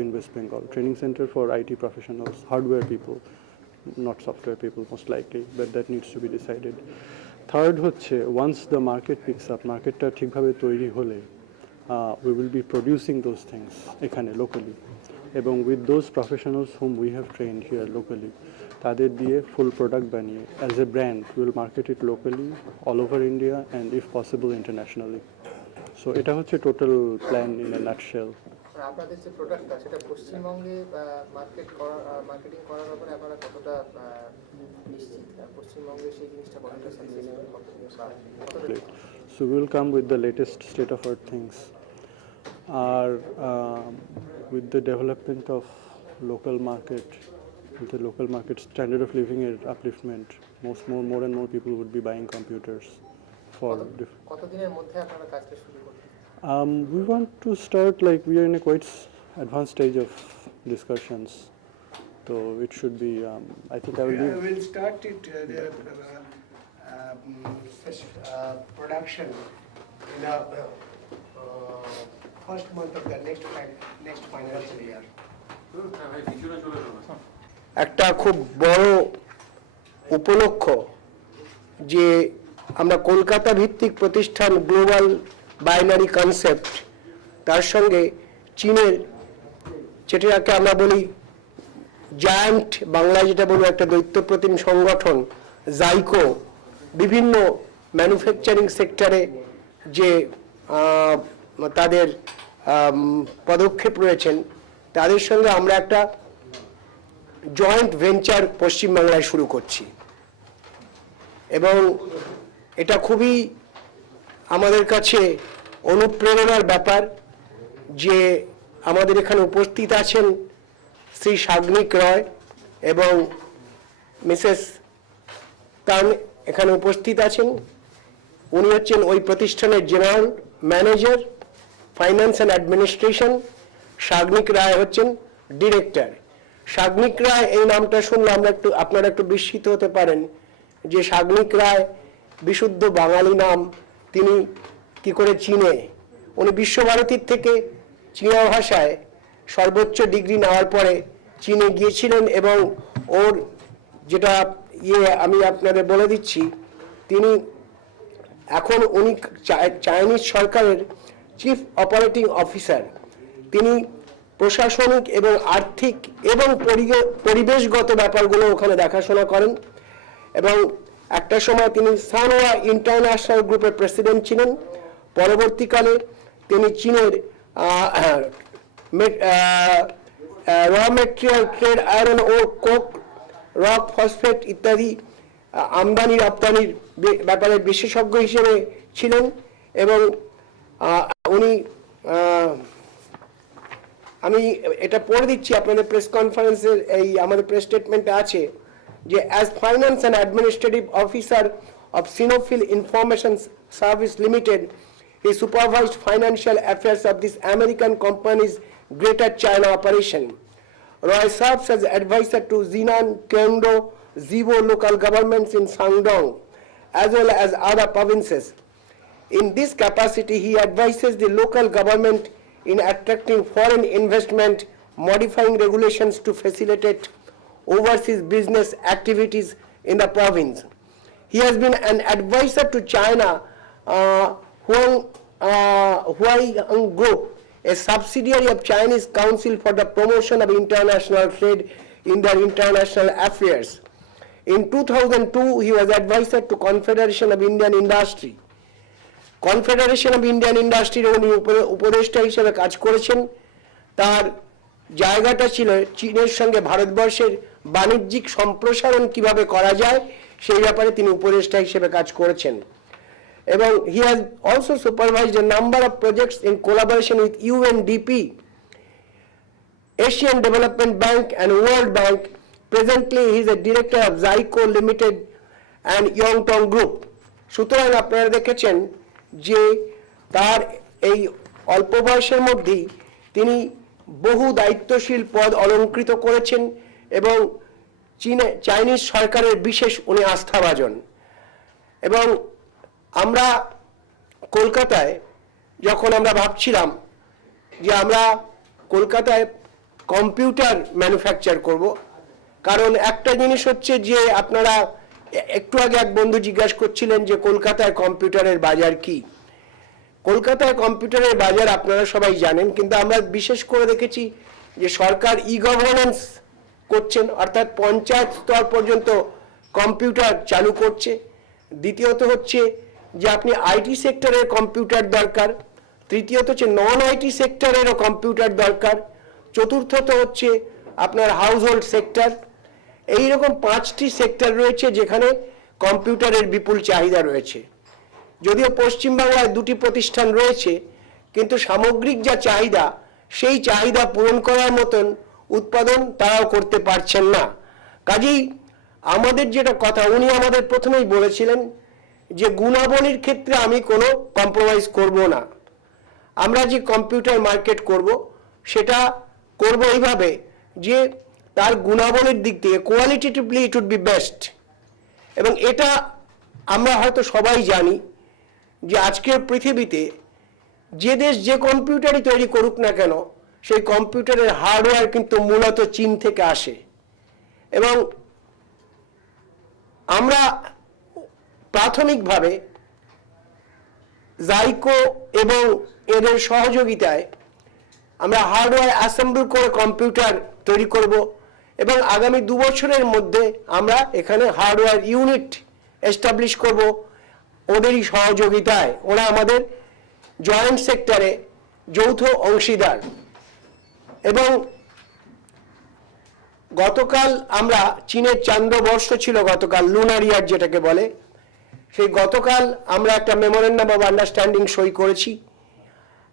In West Bengal, training center for IT professionals, hardware people, not software people most likely, but that needs to be decided. Third হচ্ছে once the market picks up, মার্কেটটা ঠিকভাবে তৈরি হলে we will be producing those things এখানে locally এবং with those professionals whom we have trained here locally তাদের দিয়ে full product বানিয়ে as a brand we will market it locally all over India and if possible internationally. So এটা হচ্ছে total plan in a nutshell. আপনাদের যে প্রোডাক্টটা সেটা পশ্চিমবঙ্গে মার্কেটিং করার ব্যাপারে আপনারা কতটা নিশ্চিত পশ্চিমবঙ্গে সেই জিনিসটা কতটা successful? So we will come with the latest state of art things. With the development of local market, with the local market standard of living and upliftment, more and more people would be buying computers. কতদিনের মধ্যে আপনারা কাজটা শুরু করবেন? We want to start, like we are in a quite advanced stage of discussions, so it should be. I think I will start it production in the first month of the next financial year. একটা খুব বড় উপলক্ষ যে আমরা কলকাতা ভিত্তিক প্রতিষ্ঠান global binary concept তার সঙ্গে চীনের যেটাকে আমরা বলি জায়ান্ট বাংলায় যেটা বলবো একটা দৈত্যপ্রতিম সংগঠন জাইকো বিভিন্ন ম্যানুফ্যাকচারিং সেক্টরে যে তাদের পদক্ষেপ রয়েছেন তাদের সঙ্গে আমরা একটা জয়েন্ট ভেঞ্চার পশ্চিমবাংলায় শুরু করছি এবং এটা খুবই আমাদের কাছে অনুপ্রেরণার ব্যাপার যে আমাদের এখানে উপস্থিত আছেন শ্রী সাগনিক রয় এবং মিসেস তান এখানে উপস্থিত আছেন। উনি হচ্ছেন ওই প্রতিষ্ঠানের general manager finance and administration, Sagnik Roy হচ্ছেন ডিরেক্টর। সাগনিক রায় এই নামটা শুনলে আপনারা একটু বিস্মিত হতে পারেন যে সাগনিক রায় বিশুদ্ধ বাঙালি নাম, তিনি কি করে চীনে, উনি বিশ্বভারতীর থেকে চীনা ভাষায় সর্বোচ্চ ডিগ্রি নেওয়ার পরে চীনে গিয়েছিলেন এবং ওর যেটা আমি আপনাদের বলে দিচ্ছি, তিনি এখন উনি চাইনিজ সরকারের চিফ অপারেটিং অফিসার। তিনি প্রশাসনিক এবং আর্থিক এবং পরিবেশগত ব্যাপারগুলো ওখানে দেখাশোনা করেন এবং একটা সময় তিনি সানওয়া ইন্টারন্যাশনাল গ্রুপের প্রেসিডেন্ট ছিলেন। পরবর্তীকালে তিনি চীনের র মেটেরিয়াল ট্রেড, আয়রন ওর, কোক, রক, ফসফেট ইত্যাদি আমদানি রপ্তানির ব্যাপারে বিশেষজ্ঞ হিসেবে ছিলেন এবং উনি আমি এটা পড়ে দিচ্ছি আপনাদের প্রেস কনফারেন্সের এই আমাদের প্রেস স্টেটমেন্টে আছে যে as finance and administrative officer of Sinofil information service limited he supervised financial affairs of this American company's Greater China operation. Roy serves as advisor to Jinan, Gyeongdo, Zibo local governments in Shandong, as well as other provinces. In this capacity, he advises the local government in attracting foreign investment, modifying regulations to facilitate overseas business activities in the province. He has been an advisor to China Huaiyang Group, a subsidiary of Chinese Council for the Promotion of International Trade in their international affairs. In 2002, he was advisor to Confederation of Indian Industry. Confederation of Indian Industry উনি উপদেষ্টা হিসেবে কাজ করেছেন। তার জায়গাটা ছিল চীনের সঙ্গে ভারতবর্ষের বাণিজ্যিক সম্প্রসারণ কিভাবে করা যায় সেই ব্যাপারে তিনি উপদেষ্টা হিসেবে কাজ করেছেন এবং he has also supervised a number of projects in collaboration with UNDP, Asian Development Bank and World Bank. Presently he is a director of GBC Limited and Yongtong Group. সুতরাং আপনারা দেখেছেন যে তার এই অল্প বয়সের মধ্যেই তিনি বহু দায়িত্বশীল পদ অলঙ্কৃত করেছেন এবং চাইনিজ সরকারের বিশেষ উনি আস্থাভাজন। এবং আমরা কলকাতায় যখন আমরা ভাবছিলাম যে আমরা কলকাতায় কম্পিউটার ম্যানুফ্যাকচার করব, কারণ একটা জিনিস হচ্ছে যে আপনারা একটু আগে এক বন্ধু জিজ্ঞাসা করছিলেন যে কলকাতায় কম্পিউটারের বাজার কি। কলকাতায় কম্পিউটারের বাজার আপনারা সবাই জানেন, কিন্তু আমরা বিশেষ করে দেখেছি যে সরকার ই গভর্নেন্স করছেন, অর্থাৎ পঞ্চায়েত স্তর পর্যন্ত কম্পিউটার চালু করছে। দ্বিতীয়ত হচ্ছে যে আপনি আইটি সেক্টরের কম্পিউটার দরকার, তৃতীয়ত হচ্ছে নন আইটি সেক্টরেরও কম্পিউটার দরকার, চতুর্থত হচ্ছে আপনার হাউস হোল্ড সেক্টর। এইরকম 5টি সেক্টর রয়েছে যেখানে কম্পিউটারের বিপুল চাহিদা রয়েছে। যদিও পশ্চিমবাংলায় 2টি প্রতিষ্ঠান রয়েছে, কিন্তু সামগ্রিক যা চাহিদা সেই চাহিদা পূরণ করার মতন উৎপাদন তারাও করতে পারছেন না। কাজেই আমাদের যেটা কথা, উনি আমাদের প্রথমেই বলেছিলেন যে গুণাবলীর ক্ষেত্রে আমি কোনো কম্প্রোমাইজ করব না। আমরা যে কম্পিউটার মার্কেট করব সেটা করব এইভাবে যে তার গুণাবলীর দিক থেকে qualitatively it would B best. এবং এটা আমরা হয়তো সবাই জানি যে আজকের পৃথিবীতে যে দেশ যে কম্পিউটারই তৈরি করুক না কেন, সেই কম্পিউটারের হার্ডওয়্যার কিন্তু মূলত চীন থেকে আসে। এবং আমরা প্রাথমিকভাবে জাইকো এবং এদের সহযোগিতায় আমরা হার্ডওয়্যার অ্যাসেম্বল করে কম্পিউটার তৈরি করব এবং আগামী 2 বছরের মধ্যে আমরা এখানে হার্ডওয়্যার ইউনিট এস্টাবলিশ করব ওদেরই সহযোগিতায়। ওরা আমাদের জয়েন্ট সেক্টরে যৌথ অংশীদার। এবং গতকাল আমরা চীনের চান্দ্রবর্ষ ছিল, গতকাল লুনার ইয়ার যেটাকে বলে, সেই গতকাল আমরা একটা মেমোরেন্ডাম অফ আন্ডারস্ট্যান্ডিং সই করেছি।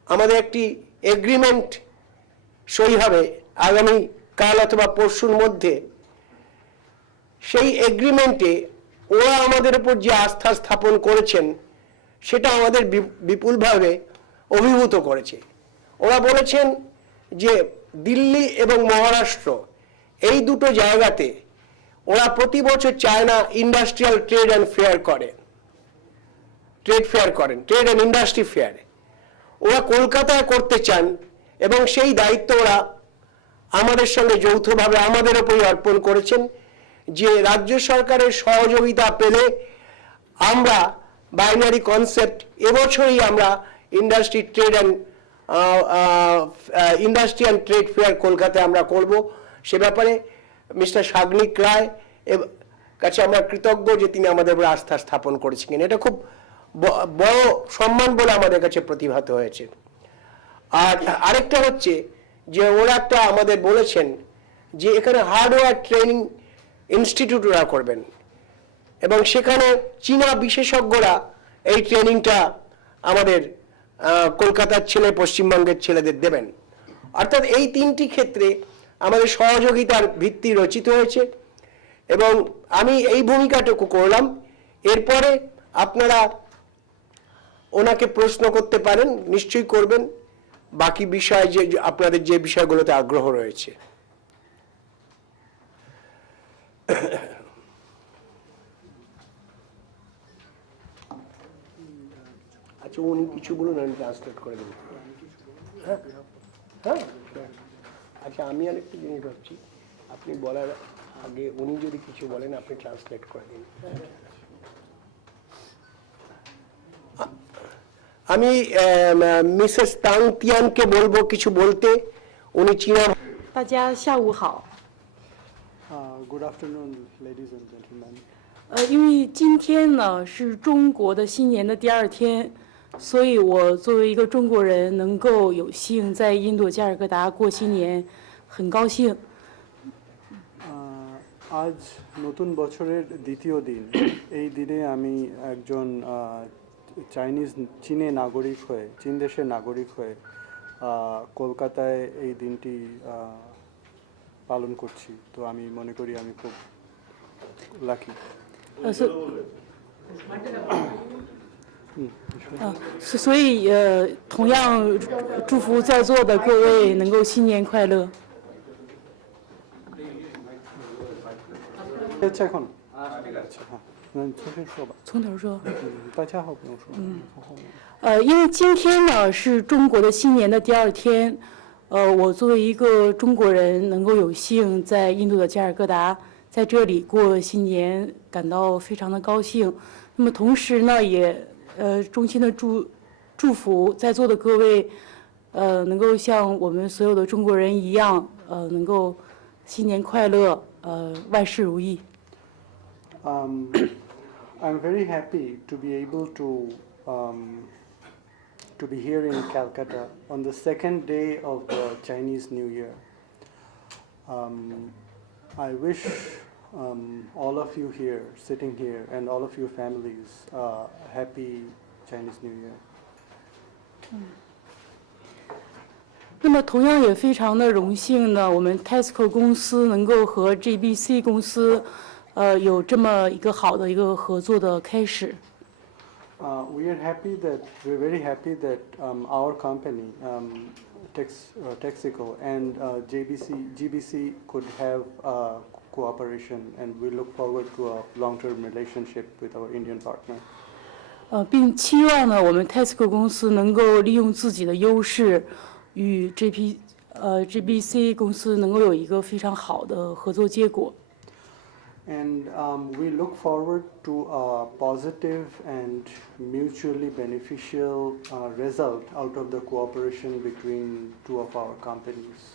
আমাদের একটি এগ্রিমেন্ট সই হবে আগামী কাল অথবা পরশুর মধ্যে। সেই এগ্রিমেন্টে ওরা আমাদের উপর যে আস্থা স্থাপন করেছেন সেটা আমাদের বিপুলভাবে অভিভূত করেছে। ওরা বলেছেন যে দিল্লি এবং মহারাষ্ট্র এই দুটো জায়গাতে ওরা প্রতি বছর China industrial trade and fair করেন, ট্রেড অ্যান্ড ইন্ডাস্ট্রি ফেয়ার ওরা কলকাতায় করতে চান এবং সেই দায়িত্ব ওরা আমাদের সঙ্গে যৌথভাবে আমাদের উপরই অর্পণ করেছেন যে রাজ্য সরকারের সহযোগিতা পেলে আমরা বাইনারি কনসেপ্ট এবছরই আমরা ইন্ডাস্ট্রি অ্যান্ড ট্রেড ফেয়ার কলকাতায় আমরা করব। সে ব্যাপারে মিস্টার সাগনিক রায় কাছে আমরা কৃতজ্ঞ যে তিনি আমাদের উপর আস্থা স্থাপন করেছিলেন। এটা খুব বড় সম্মান বলে আমাদের কাছে প্রতিভাত হয়েছে। আর আরেকটা হচ্ছে যে ওরা একটা আমাদের বলেছেন যে এখানে হার্ডওয়্যার ট্রেনিং ইনস্টিটিউট ওরা করবেন এবং সেখানে চীনা বিশেষজ্ঞরা এই ট্রেনিংটা আমাদের কলকাতার ছেলে পশ্চিমবঙ্গের ছেলেদের দেবেন। অর্থাৎ এই 3টি ক্ষেত্রে আমাদের সহযোগিতার ভিত্তি রচিত হয়েছে এবং আমি এই ভূমিকাটুকু করলাম। এরপরে আপনারা ওনাকে প্রশ্ন করতে পারেন, নিশ্চয়ই করবেন, বাকি বিষয় যে আপনাদের যে বিষয়গুলোতে আগ্রহ রয়েছে। আচ্ছা, উনি কিছু বলুন, আমি ট্রান্সলেট করে দেবো। হ্যাঁ হ্যাঁ, আচ্ছা, আমি আরেকটা জিনিস ভাবছি, আপনি বলার আগে উনি যদি কিছু বলেন আপনি ট্রান্সলেট করে দিন। আমি মিসেস তাং তিয়ানকে বলবো কিছু বলতে। উনি চীনা।大家下午好。Good afternoon, ladies and gentlemen. 因为今天呢是中国的新年的第2天，所以我作为一个中国人，能够有幸在印度加尔各答过新年，很高兴。আজ নতুন বছরের দ্বিতীয় দিন। এই দিনে আমি একজন চীনে নাগরিক হয়ে, চীন দেশের নাগরিক হয়ে কলকাতায় এই দিনটি পালন করছি। তো আমি মনে করি আমি খুব লাকি। 所以同样祝福在座的各位能够新年快乐。 হচ্ছে এখন আচ্ছা হ্যাঁ重新说吧从头说。大家好不用说因为今天呢是中国的新年的第2天，我作为一个中国人，能够有幸在印度的加尔各答在这里过新年，感到非常的高兴。那么同时呢，也衷心的祝福在座的各位，能够像我们所有的中国人一样，能够新年快乐，万事如意。I'm very happy to be able to be here in Calcutta on the second day of the Chinese New Year. I wish all of you here, sitting here, and all of your families a happy Chinese New Year. 那么同样也非常的荣幸呢，我们 TXYCO 公司能够和 GBC 公司，有这么一个好的一个合作的开始。We're very happy that our company, TXYCO and GBC could have cooperation, and we look forward to a long-term relationship with our Indian partner. 并期望呢，我们 TXYCO 公司能够利用自己的优势，与 GBC 公司能够有一个非常好的合作结果。And we look forward to a positive and mutually beneficial result out of the cooperation between two of our companies.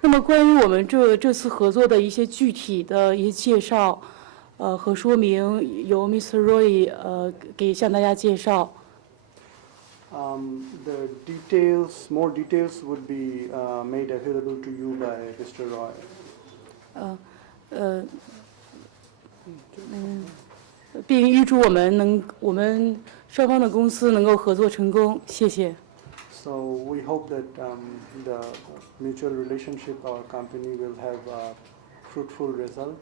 那么关于我们这次合作的一些具体的一些介绍，和说明，由 Mr. Roy 向大家介绍。The more details would be made available to you by Mr. Roy. 并预祝我们双方的公司能够合作成功，谢谢。So we hope that the mutual relationship of our company will have a fruitful result,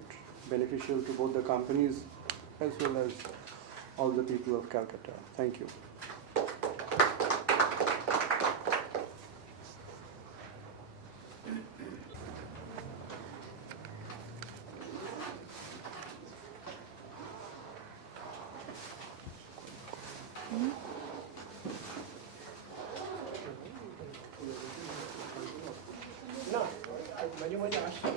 beneficial to both the companies as well as all the people of Calcutta. Thank you. না মাঝে মাঝে আসি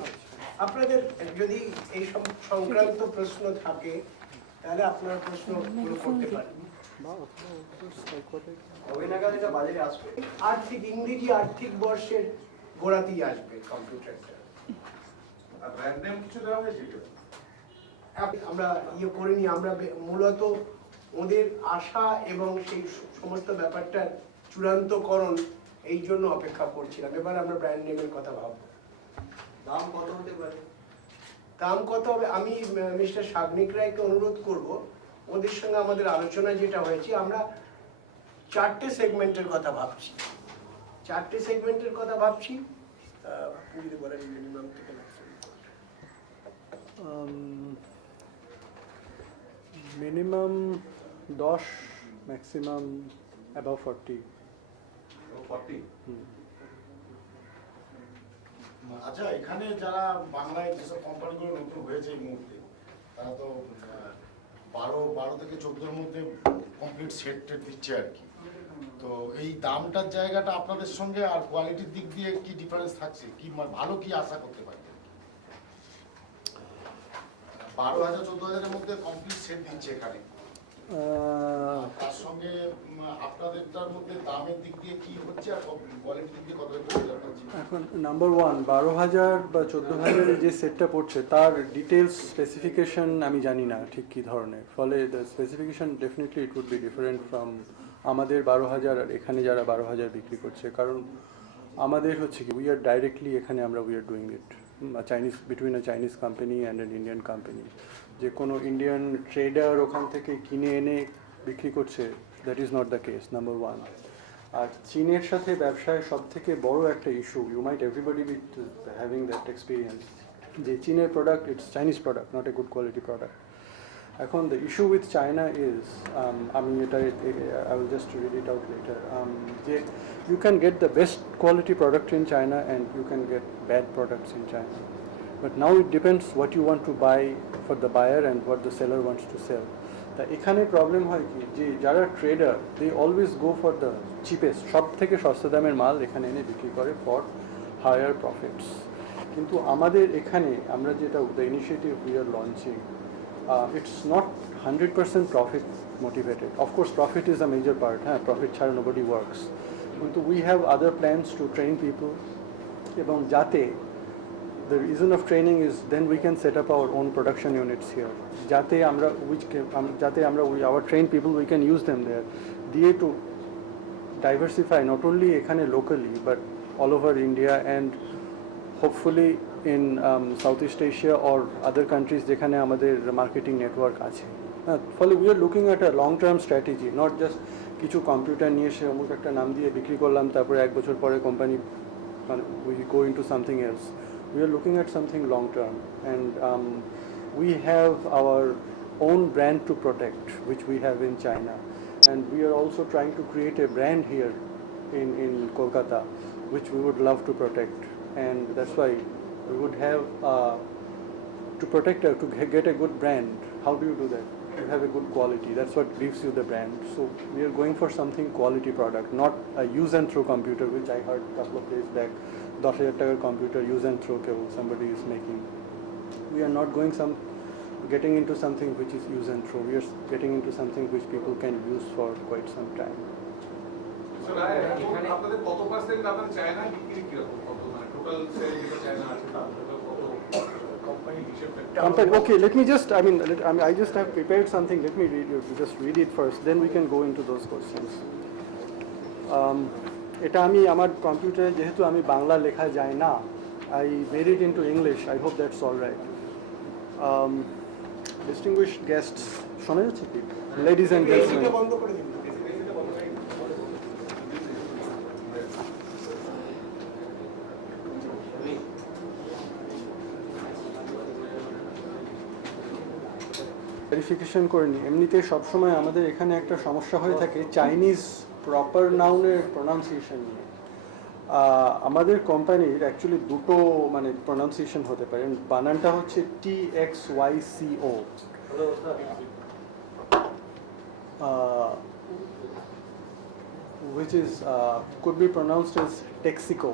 আপনাদের যদি এই সংক্রান্ত প্রশ্ন থাকে তাহলে আপনার প্রশ্ন করতে পারেন ইংরেজি আর্থিক বর্ষের গোড়াতেই আসবে কম্পিউটারটা আমরা করিনি আমরা মূলত ওদের আশা এবং সেই সমস্ত ব্যাপারটার চূড়ান্তকরণ এই জন্য অপেক্ষা করছিলাম। এবার আমরা ব্র্যান্ড নেমের কথা ভাববো। দাম কত হতে পারে? দাম কত হবে আমি মিস্টার সাগনিক রায়কে অনুরোধ করব, ওদের সঙ্গে আমাদের আলোচনা যেটা হয়েছে আমরা 4টে সেগমেন্টের কথা ভাবছি। 4টে সেগমেন্টের কথা ভাবছি। যদি বলেন মিনিমাম থেকে minimum 10, maximum above 40. আচ্ছা, এখানে যারা বাংলায় যেসব কোম্পানিগুলো নতুন হয়েছে এই মুহূর্তে, তারা তো 12 থেকে 14-এর মধ্যে কমপ্লিট সেট দিচ্ছে আর কি। তো এই দামটার জায়গাটা আপনাদের সঙ্গে আর কোয়ালিটির দিক দিয়ে কি ডিফারেন্স থাকছে, কি ভালো কি আশা করতে পারি? 12,000-14,000-এর মধ্যে কমপ্লিট সেট দিচ্ছে এখানে, তার সঙ্গে আপনাদেরটার মধ্যে দামের দিক দিয়ে কি হচ্ছে আর কোয়ালিটির দিক দিয়ে কতটা পরিবর্তন হচ্ছে? এখন নাম্বার 1, 12,000 বা 14,000 যে সেটটা পড়ছে তার ডিটেলস স্পেসিফিকেশন আমি জানি না ঠিক কী ধরনের, ফলে the specification definitely it would be different from আমাদের 12,000 আর এখানে যারা 12,000 বিক্রি করছে। কারণ আমাদের হচ্ছে কি উই আর ডাইরেক্টলি এখানে আমরা we are doing it between a Chinese company and an Indian company. যে কোনো ইন্ডিয়ান ট্রেডার ওখান থেকে কিনে এনে বিক্রি করছে, that is not the case, number 1। আর চীনের সাথে ব্যবসায় সব থেকে বড় একটা issue, you might everybody be having that experience, যে চীনের product it's Chinese product, not a good quality product. এখন the issue with China is, I will just read it out later, যে you can get the best quality product in China and you can get bad products in China. But now it depends what you want to buy for the buyer and what the seller wants to sell. তা এখানে problem হয় কি যে যারা trader they always go for the cheapest, সব থেকে সস্তা দামের মাল এখানে এনে বিক্রি করে ফর হায়ার প্রফিটস। কিন্তু আমাদের এখানে আমরা যেটা the initiative we are launching, it's not 100% profit motivated. Of course, profit is a major part. Profit chhara nobody works. But we have other plans to train people. Ebong jate, the reason of training is then we can set up our own production units here. Jate our trained people, we can use them there. Diye to diversify not only ekhane locally but all over India and hopefully in Southeast Asia or other countries যেখানে আমাদের marketing network আছে। ফলে we are looking at a long term strategy, not just কিছু computer নিয়ে এসে অমুক একটা নাম দিয়ে বিক্রি করলাম, তারপরে এক বছর পরে company we go into something else. We are looking at something long term and we have our own brand to protect, which we have in China, and we are also trying to create a brand here in Kolkata, which we would love to protect, and that's why we would have to protect to get a good brand. How do you do that? You have a good quality. That's what gives you the brand. So we are going for something quality product, not a use and throw computer, which I heard a couple of days back. 10,000 টাকার computer use and throw somebody is making. We are not getting into something which is use and throw. We are getting into something which people can use for quite some time. Sir আপনাদের কত percent আপনার China বিক্রি কি রকম, কত মানে total sell যেটা China আছে তার কত কোম্পানি হিসেবটা? Okay, let me just, I just have prepared something. Let me just read it first, then we can go into those questions. এটা আমি আমার কম্পিউটারে যেহেতু আমি বাংলা লেখা যায় না, I made it into English. I hope that's all right. Distinguished guests, শোনা যাচ্ছে কি? Ladies and gentlemen. ভেরিফিকেশন করে নিই। এমনিতে সবসময় আমাদের এখানে একটা সমস্যা হয়ে থাকে চাইনিজ প্রপার নাউনের প্রোনাউন্সিয়েশন নিয়ে। আমাদের কোম্পানির অ্যাকচুয়ালি দুটো মানে প্রোনাউন্সিয়েশন হতে পারে, বানানটা হচ্ছে TXYCO, which is could be pronounced as TXYCO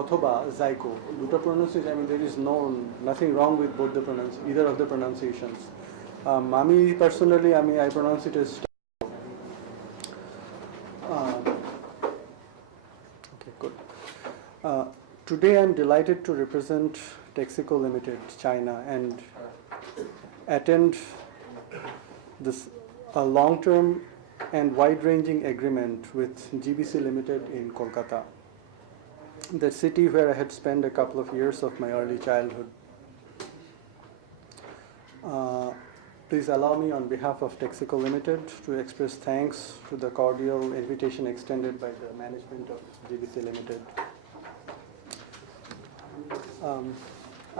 অথবা ZYCO. দুটো pronunciation, there is nothing wrong with both the either of the pronunciations. আমি personally I pronounce it as okay, good. Today I'm delighted to represent TXYCO Limited, China, and attend this a long-term and wide-ranging agreement with GBC Limited in Kolkata, the city where I had spent a couple of years of my early childhood. Please allow me on behalf of TXYCO Limited to express thanks to the cordial invitation extended by the management of GBC Limited.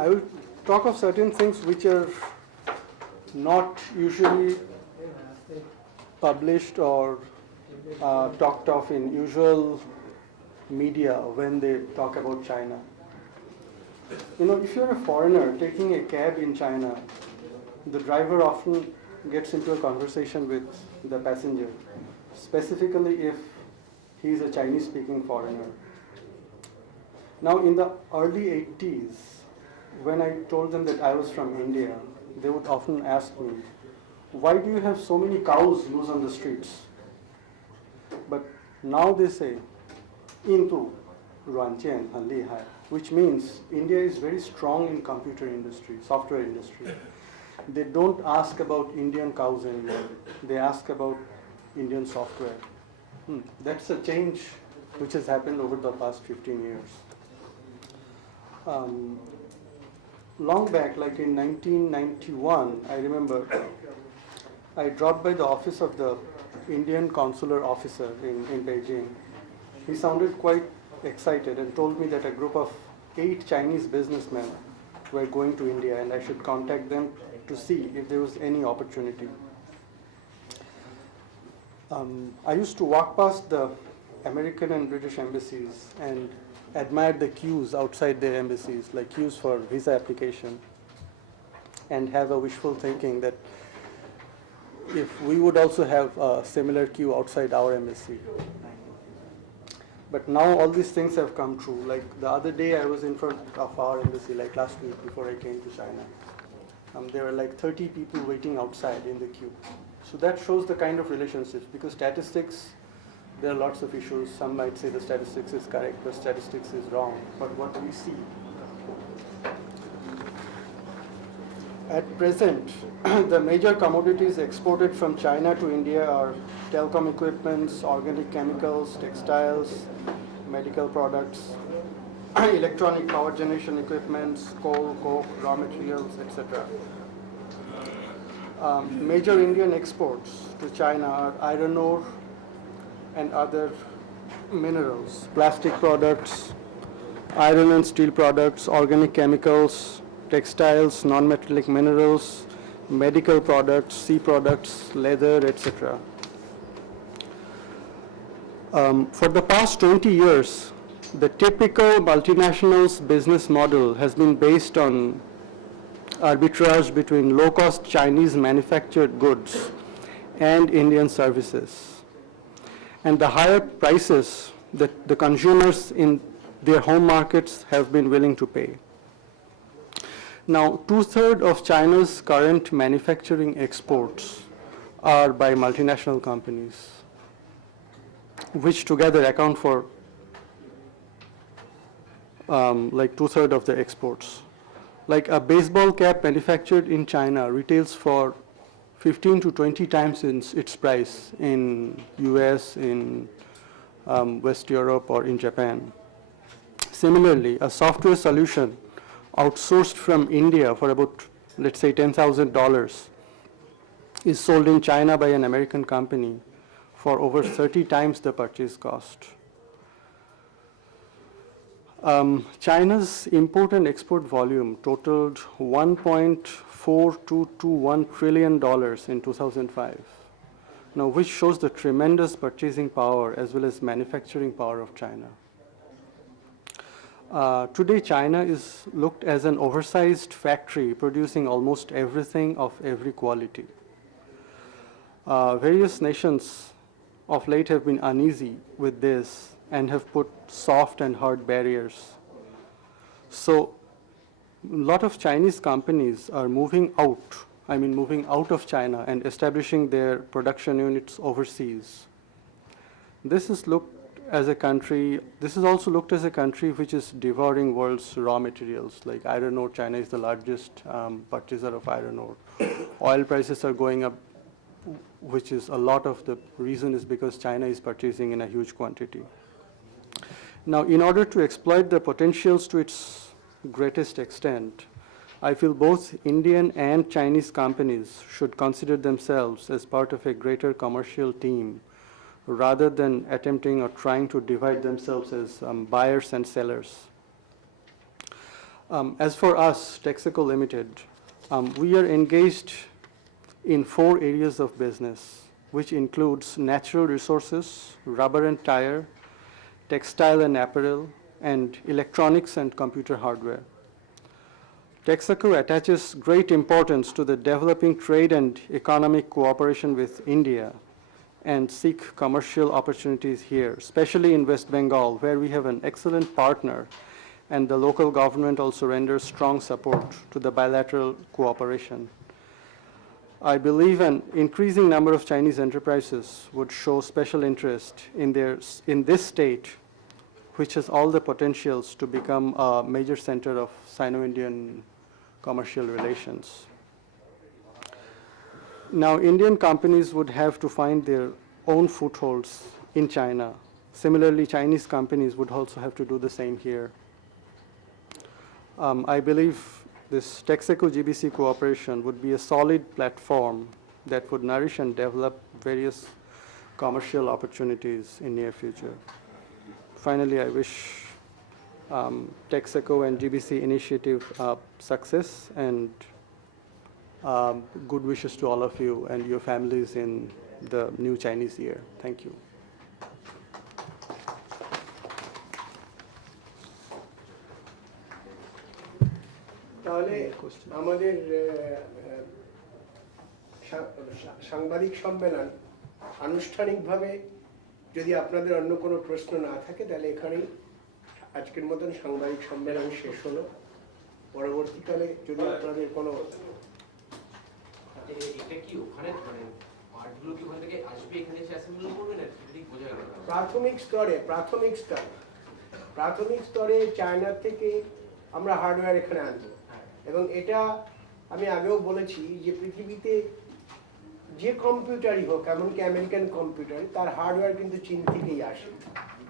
I will talk of certain things which are not usually published or talked of in usual media when they talk about China. You know, if you're a foreigner taking a cab in China, the driver often gets into a conversation with the passenger, specifically if he is a Chinese-speaking foreigner. Now, in the early 80s, when I told them that I was from India, they would often ask me, why do you have so many cows loose on the streets? But now they say, into Ruanjian and Lihai, which means India is very strong in computer industry, software industry. They don't ask about Indian cows anymore. They ask about Indian software. That's a change which has happened over the past 15 years. Long back, like in 1991, I remember I dropped by the office of the Indian consular officer in Beijing. He sounded quite excited and told me that a group of 8 Chinese businessmen were going to India and I should contact them to see if there was any opportunity. I used to walk past the American and British embassies and admire the queues outside their embassies, like queues for visa application, and have a wishful thinking that if we would also have a similar queue outside our embassy. But now all these things have come true. Like the other day I was in front of our embassy, like last week before I came to China. There were like 30 people waiting outside in the queue. So that shows the kind of relationships, because statistics, there are lots of issues. Some might say the statistics is correct, but statistics is wrong. But what we see, at present, the major commodities exported from China to India are telecom equipments, organic chemicals, textiles, medical products, electronic power generation equipments, coal, coke, raw materials, etc. Major Indian exports to China are iron ore and other minerals, plastic products, iron and steel products, organic chemicals, textiles, non-metallic minerals, medical products, sea products, leather, etc. For the past 20 years, the typical multinationals business model has been based on arbitrage between low-cost Chinese manufactured goods and Indian services, and the higher prices that the consumers in their home markets have been willing to pay. Now, 2/3 of China's current manufacturing exports are by multinational companies, which together account for like 2/3 of the exports. Like a baseball cap manufactured in China retails for 15 to 20 times its price in US, in West Europe, or in Japan. Similarly, a software solution outsourced from India for about, let's say, $10,000 is sold in China by an American company for over 30 times the purchase cost. China's import and export volume totaled $1.4221 trillion in 2005. Now, which shows the tremendous purchasing power as well as manufacturing power of China. Today, China is looked as an oversized factory producing almost everything of every quality. Various nations of late have been uneasy with this and have put soft and hard barriers. So a lot of Chinese companies are moving out of China and establishing their production units overseas. This is also looked as a country which is devouring world's raw materials, like iron ore. China is the largest purchaser of iron ore. Oil prices are going up, which is a lot of the reason is because China is purchasing in a huge quantity. Now, in order to exploit the potentials to its greatest extent, I feel both Indian and Chinese companies should consider themselves as part of a greater commercial team rather than attempting or trying to divide themselves as buyers and sellers. As for us, TXYCO Limited, we are engaged in 4 areas of business, which includes natural resources, rubber and tire, textile and apparel, and electronics and computer hardware. TXYCO attaches great importance to the developing trade and economic cooperation with India and seek commercial opportunities here, especially in West Bengal, where we have an excellent partner, and the local government also renders strong support to the bilateral cooperation. I believe an increasing number of Chinese enterprises would show special interest in this state, which has all the potentials to become a major center of Sino-Indian commercial relations. Now, Indian companies would have to find their own footholds in China. Similarly, Chinese companies would also have to do the same here. I believe this TXYCO GBC cooperation would be a solid platform that would nourish and develop various commercial opportunities in near future. Finally, I wish TXYCO and GBC initiative success, and Good wishes to all of you and your families in the new Chinese year. Thank you. তাহলে আমাদের সাংবাদিক সম্মেলন আনুষ্ঠানিকভাবে যদি আপনাদের অন্য কোনো প্রশ্ন না থাকে তাহলে এখানেই আজকের মতন সাংবাদিক সম্মেলন শেষ হলো। পরবর্তীকালে যদি আপনাদের কোনো এটা কি ওখানে মানে পার্টগুলো কি ওখান থেকে আসবে এখানে এসে অ্যাসেম্বল করবে না সেটা ঠিক বোঝা গেল না। প্রাথমিক স্তরে চায়না থেকে আমরা হার্ডওয়্যার এখানে আনবো এবং এটা আমি আগেও বলেছি যে পৃথিবীতে যে কম্পিউটারই হোক এমনকি আমেরিকান কম্পিউটার তার হার্ডওয়্যার কিন্তু চীন থেকেই আসে।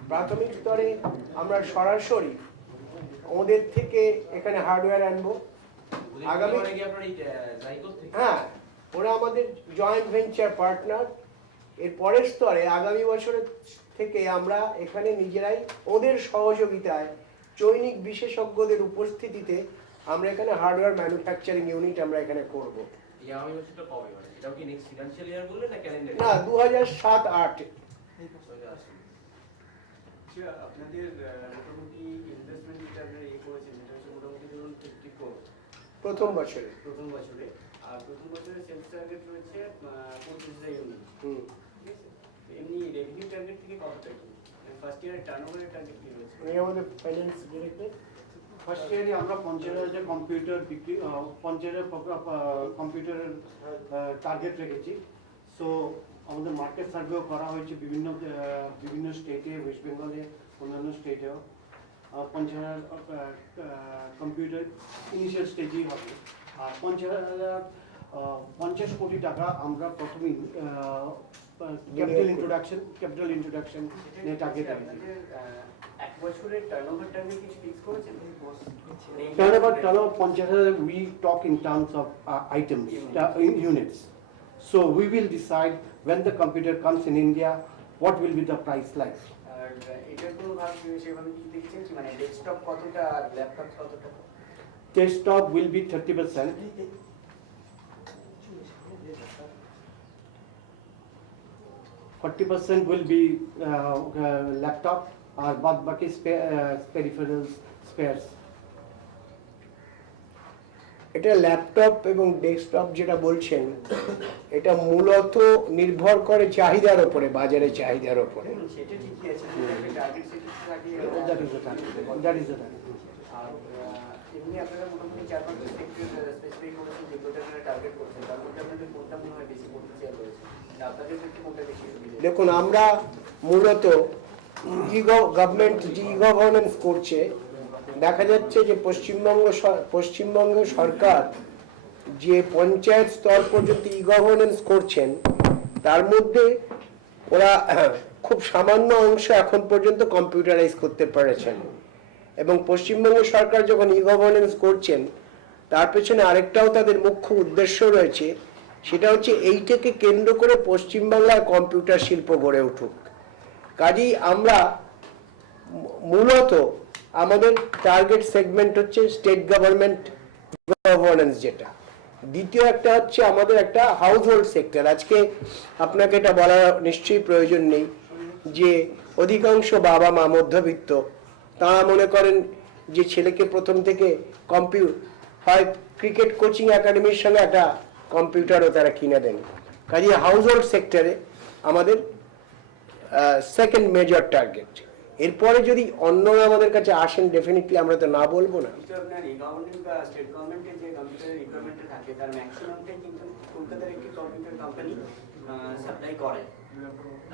প্রাথমিক স্তরে আমরা সরাসরি ওদের থেকে এখানে হার্ডওয়্যার আনবো। আগামী হ্যাঁ, ওরা আমাদের জয়েন্ট ভেঞ্চার পার্টনার। এর পরের স্তরে আগামী বছরের থেকে আমরা এখানে নিজেরাই ওদের সহযোগিতায় চৈনিক বিশেষজ্ঞদের উপস্থিতিতে আমরা এখানে হার্ডওয়্যার ম্যানুফ্যাকচারিং ইউনিট আমরা এখানে করব। এই আগামী বছরটা কবে মানে এটাও কি নেক্সট ফিনান্সিয়াল ইয়ার বললে না ক্যালেন্ডার? না, 2007-08। আচ্ছা, আপনাদের মোটামুটি ইনভেস্টমেন্ট যেটা আপনারা করেছেন সেটা হচ্ছে মোটামুটি ধরুন 50 crore প্রথম বছরে। আর প্রথম বছরে সেলস টার্গেট রয়েছে 25,000 ইউনিট। ঠিক আছে, এমনি রেভিনিউ টার্গেট থেকে কতটা কি ফার্স্ট ইয়ারের টার্নওভারের টার্গেট কি রয়েছে? উনি আমাদের ফাইন্যান্স ডিরেক্টর। ফার্স্ট ইয়ারে আমরা 50,000 কম্পিউটার বিক্রি 50,000 কম্পিউটারের টার্গেট রেখেছি। সো আমাদের মার্কেট সার্ভেও করা হয়েছে বিভিন্ন স্টেটে, ওয়েস্ট বেঙ্গলে, অন্যান্য স্টেটেও। 50,000 কম্পিউটার ইনিশিয়াল স্টেজেই হবে। আর 50 কোটি টাকা আমরা প্রথমেই ক্যাপিটাল ইন্ট্রোডাকশন নিয়ে টার্গেট রেখেছি। এক বছরের টার্নওভার টার্গেট কিছু ফিক্স করেছেন? Turnover 50,000, we talk in terms of items, in units. So we will decide when the computer comes in India, what will be the price like. আর এটার কোনো সেভাবে কি দেখছেন কি মানে ডেস্কটপ কতটা আর ল্যাপটপ কতটা? Desktop will be 30%. 40% will be laptop, or baad baki peripherals, spares. এটা ল্যাপটপ এবং ডেস্কটপ যেটা বলছেন এটা মূলত নির্ভর করে চাহিদার উপরে, বাজারে চাহিদার উপরে। সেটা ঠিকই আছে, টার্গেট সেট থাকে। That is the target. That is the target. আর এমনি আপনারা মোটামুটি 4-5 সেক্টর স্পেসিফিক করেছেন যেগুলোতে আপনারা টার্গেট করছেন, তার মধ্যে আপনাদের কোনটা মনে হয় বেশি পটেনশিয়াল রয়েছে? আপনাদের ক্ষেত্রে কোনটা বেশি সুবিধা? দেখুন, আমরা মূলত গভর্নমেন্ট যে গভর্নেন্স করছে, দেখা যাচ্ছে যে পশ্চিমবঙ্গ সরকার যে পঞ্চায়েত স্তর পর্যন্ত গভর্নেন্স করছেন তার মধ্যে ওরা খুব সামান্য অংশ এখন পর্যন্ত কম্পিউটারাইজ করতে পেরেছেন। এবং পশ্চিমবঙ্গ সরকার যখন গভর্নেন্স করছেন তার পেছনে আরেকটাও তাদের মুখ্য উদ্দেশ্য রয়েছে, সেটা হচ্ছে এইটাকে কেন্দ্র করে পশ্চিমবাংলার কম্পিউটার শিল্প গড়ে উঠুক। কাজেই আমরা মূলত আমাদের টার্গেট সেগমেন্ট হচ্ছে স্টেট গভর্নমেন্ট গভর্নেন্স, যেটা দ্বিতীয় একটা হচ্ছে আমাদের একটা হাউস হোল্ড সেক্টর। আজকে আপনাকে এটা বলার নিশ্চয়ই প্রয়োজন নেই যে অধিকাংশ বাবা মা মধ্যবিত্ত, তারা মনে করেন যে ছেলেকে প্রথম থেকে হয় ক্রিকেট কোচিং একাডেমির সঙ্গে একটা কম্পিউটারও তারা কিনে দেন। কাজে হাউস হোল্ড সেক্টরে আমাদের সেকেন্ড মেজর টার্গেট। এরপরে যদি অন্যরা আমাদের কাছে আসেন ডেফিনেটলি আমরা তো না বলবো না। আপনার এই গভর্নমেন্ট বা স্টেট গভর্নমেন্টের যে কম্পিউটারের রিকোয়ারমেন্টটা থাকে তার ম্যাক্সিমামটাই কিন্তু কলকাতার একটি কম্পিউটার কোম্পানি সাপ্লাই করে।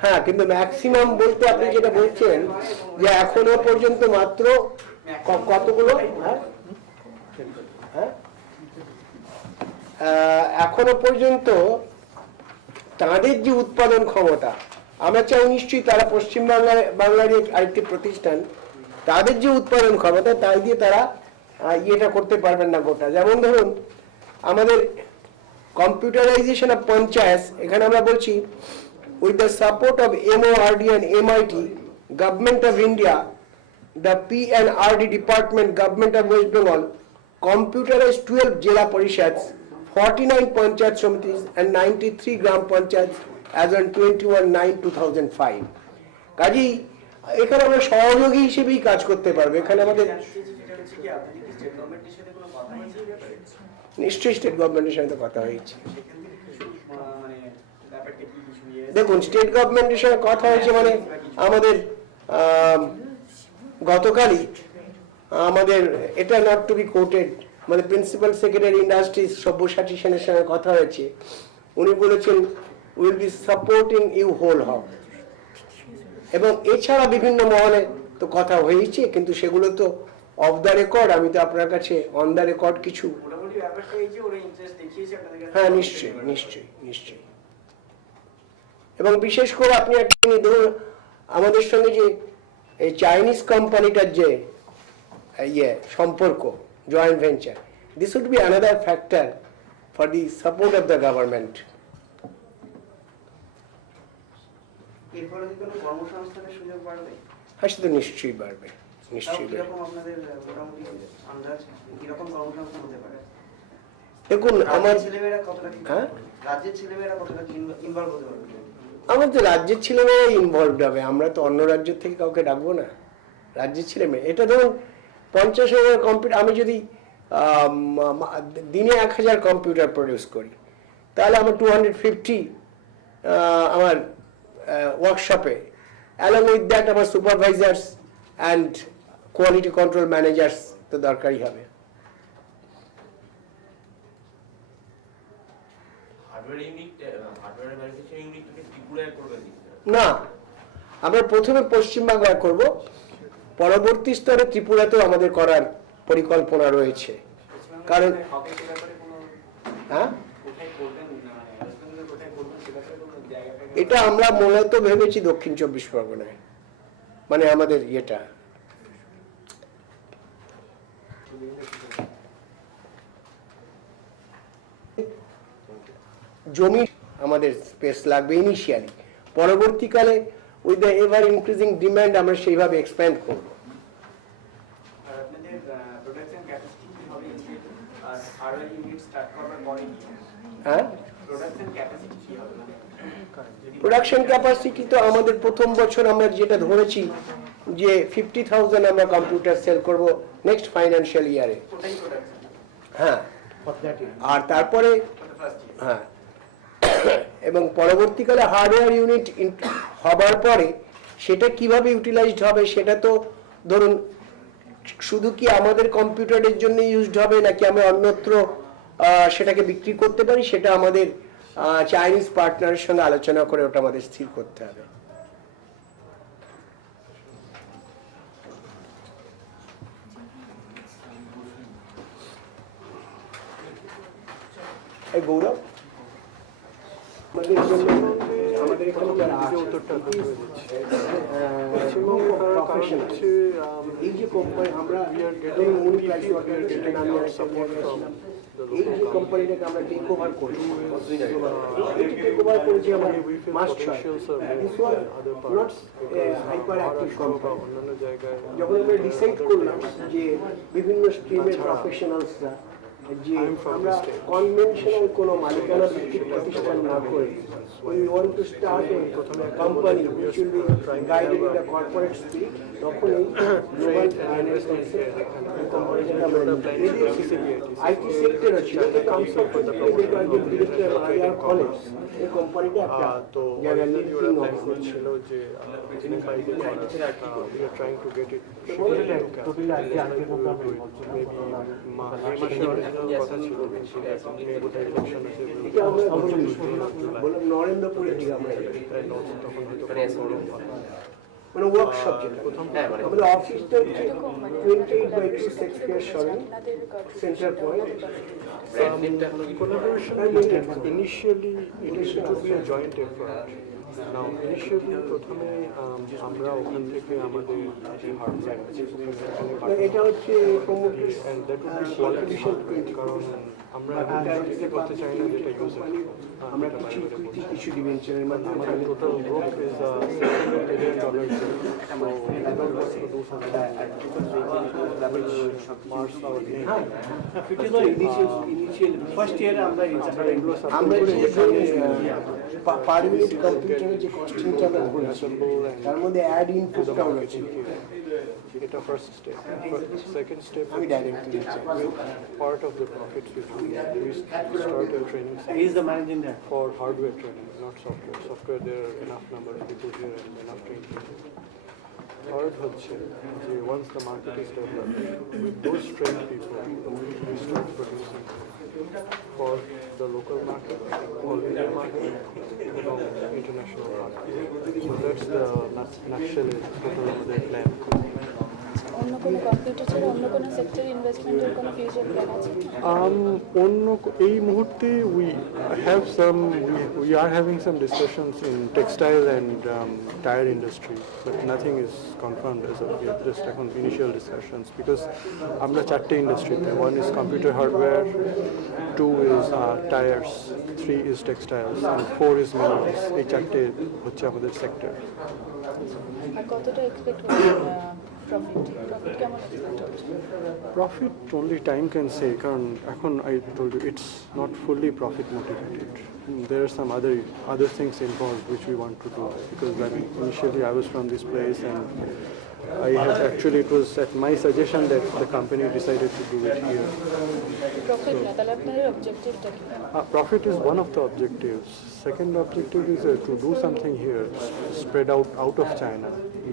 হ্যাঁ, কিন্তু ম্যাক্সিমাম বলতে আপনি যেটা বলছেন যে এখনো পর্যন্ত মাত্র কতগুলো, এখনো পর্যন্ত তাদের যে উৎপাদন ক্ষমতা, আমরা চাই নিশ্চয়ই তারা বাংলার আরেকটি প্রতিষ্ঠান, তাদের যে উৎপাদন ক্ষমতা তাই দিয়ে তারা ইয়েটা করতে পারবেন না গোটা। যেমন ধরুন আমাদের কম্পিউটারাইজেশন অফ পঞ্চায়েত, এখানে আমরা বলছি with the support of MORD and MIT, Government of India, the P&RD Department, Government of West Bengal, computerized 12 Jila Parishads 49 Panchayat Samitis and 93 Gram Panchayats as on 21/9/2005. কাজেই এখানে আমরা সহযোগী হিসেবেই কাজ করতে পারবো। এখানে আমাদের নিশ্চয়ই স্টেট গভর্নমেন্টের সাথে কথা হয়েছে। দেখুন, স্টেট গভর্নমেন্টের সঙ্গে কথা হয়েছে মানে আমাদের গতকালই আমাদের এটা নট টু বি কোটেড, মানে প্রিন্সিপাল সেক্রেটারি ইন্ডাস্ট্রিজ সব্যসাচী সেনের সঙ্গে কথা হয়েছে। উনি বলেছেন will be supporting you whole how, এবং এছাড়া বিভিন্ন মহলে তো কথা হয়েছে, কিন্তু সেগুলো তো অফ দ্য রেকর্ড। আমি তো আপনার কাছে অন দ্য রেকর্ড কিছু, হ্যাঁ নিশ্চয়ই নিশ্চয়ই নিশ্চয়ই। এবং বিশেষ করে আপনি একটা ধরুন আমাদের সঙ্গে যে এই চাইনিজ কোম্পানিটার যে সম্পর্ক, joint venture, this would be another factor for the support of the government. এরপরে কি কোনো কর্মসংস্থানের সুযোগ বাড়বে? হ্যাঁ, সেটা নিশ্চয়ই বাড়বে, নিশ্চয়ই বাড়বে। কিরকম আপনাদের মোটামুটি আন্দাজ কিরকম কর্মসংস্থান হতে পারে? দেখুন, আমার ছেলেমেয়েরা কতটা, হ্যাঁ রাজ্যের ছেলেমেয়েরা কতটা ইনভলভ হতে পারবে? আমাদের রাজ্যের ছেলেমেয়েরা ইনভলভ হবে, আমরা তো অন্য রাজ্য থেকে কাউকে ডাকবো না। রাজ্যের ছেলেমেয়ে, এটা ধরুন 50,000 কম্পিউটার, আমি যদি দিনে 1000 কম্পিউটার প্রডিউস করি, তাহলে আমার 250 আমার ওয়ার্কশপে, অ্যালং উইথ দ্যাট আমার supervisors and quality control managers তো দরকারই হবে। না, আমরা প্রথমে পশ্চিমবাংলায় করব, পরবর্তী স্তরে ত্রিপুরাতেও আমাদের করার পরিকল্পনা রয়েছে। কারণ হ্যাঁ, এটা আমরা মূলত ভেবেছি দক্ষিণ 24 পরগনায়, মানে আমাদের ইয়েটা জমি, আমাদের স্পেস লাগবে ইনিশিয়ালি, পরবর্তীকালে with the ever increasing demand আমরা সেইভাবে এক্সপ্যান্ড করব। আর আপনাদের প্রোডাকশন ক্যাপাসিটি কি হবে আর আরও ইউনিট স্টার্ট করার পরে কি? হ্যাঁ, প্রোডাকশন ক্যাপাসিটি কি হবে? প্রোডাকশন ক্যাপাসিটি তো আমাদের প্রথম বছর আমরা যেটা ধরেছি যে 50,000 আমরা কম্পিউটার সেল করব নেক্সট ফাইন্যান্সিয়াল ইয়ারে। হ্যাঁ, আর তারপরে হ্যাঁ, এবং পরবর্তীকালে হার্ডওয়্যার ইউনিট হবার পরে সেটা কিভাবে ইউটিলাইজড হবে, সেটা তো ধরুন শুধু কি আমাদের কম্পিউটারের জন্য ইউজড হবে নাকি আমরা অন্যত্র সেটাকে বিক্রি করতে পারি, সেটা আমাদের চাইনিজ পার্টনারের সঙ্গে আলোচনা করে ওটা আমাদের স্থির করতে হবে। এই গৌরব, আমাদের এখানে যারা এই যে কোম্পানি আমরা এই যে কোম্পানিটাকে আমরা টেক ওভার করেছি, টেক ওভার করেছি আমরা মাস 6। Hyper active company. যখন আমরা ডিসাইড করলাম যে বিভিন্ন স্ট্রিমের প্রফেশনালসরা যে আমরা কনভেনশনাল কোনো মালিকানা ভিত্তিক প্রতিষ্ঠান না করে we want to start a company which will be guided in the corporate spirit, তখন এই গ্লোবাল কোম্পানিটাকে আমরা আইটি সেক্টর আছে, কিন্তু আনফরচুনেটলি কলেজ এই কোম্পানিটা একটা জায়গায় লিডিং অফিসার ছিল যে ট্রাইং টু গেট ইট কথা ছিল, এটা আমরা বললাম নরেন্দ্রপুরের দিকে আমরা তখন হয়তো মানে ওয়ার্কশপ যেটা আমাদের অফিসটা হচ্ছে 28/2 Shakespeare Soren centre point. Collaboration initially it should be a joint effort. Now, initially, প্রথমে আমরা ওখান থেকে আমাদের যে হার্ডওয়্যার এটা হচ্ছে প্রমোটার্স and that would be quality hardware, কারণ আমরা বিক্রি করতে চাই না যেটা ইউজার আমরা কিছু ডিভেঞ্চারের মাধ্যমে আমাদের total group is $600 million, so we don't want to do something which mars our name. Initial first year আমরা আমরা যে পার মিনিট কম্পিউটারের যে কস্টিংটা আমরা করেছি তার মধ্যে অ্যাড ইনপুটটাও রয়েছে এটা first step. Second step, আমি directly part of the profits which we start a training he is the managing director for hardware training, not software. Software, there are enough number of people here and enough training people. Third হচ্ছে যে once the market is developed, with those trained people, we start producing for the local market, for Indian market, এবং international market. So that's the nutshell total আমাদের plan. অন্য কোনো computer ছাড়া অন্য কোনো সেক্টরে ইনভেস্টমেন্টের কোনো ফিউচার প্ল্যান আছে? এই মুহূর্তে we are having some discussions in textile and tire industry, but nothing is confirmed as of yet, just এখন initial discussions, because আমরা চারটে industry, one is computer hardware, 2 is tires, 3 is textiles, and 4 is minerals. এই চারটে হচ্ছে আমাদের sector. আর কতটা expect করছেন profit কেমন এক্সপেক্ট করছেন? Profit only time can say, কারণ এখন I told you it's not fully profit motivated. There are some other things involved which we want to do, because initially I was from this place and it was at my suggestion that the company decided to do it here. Profit না, তাহলে আপনাদের অবজেক্টিভটা কি? Profit is one of the objectives. Second objective is to do something here, spread out of China,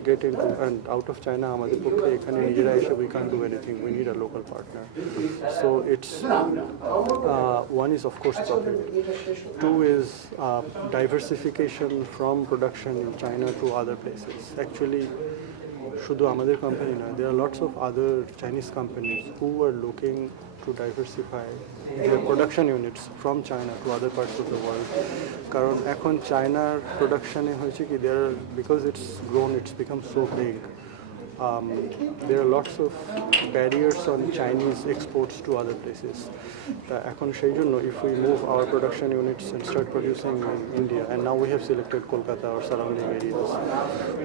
get into, and out of China আমাদের পক্ষে এখানে নিজেরা এসে we can't do anything, we need a local partner. So it's one is of course profit, 2 is diversification from production in China to other places. Actually শুধু আমাদের company না, there are lots of other Chinese companies who are looking to diversify their production units from China to other parts of the world. কারণ এখন চায়নার প্রোডাকশনে হয়েছে কি, because it's grown, it's become so big. There are lots of barriers on Chinese exports to other places. এখন সেই জন্য if we move our production units and start producing in India, and now we have selected Kolkata or surrounding areas,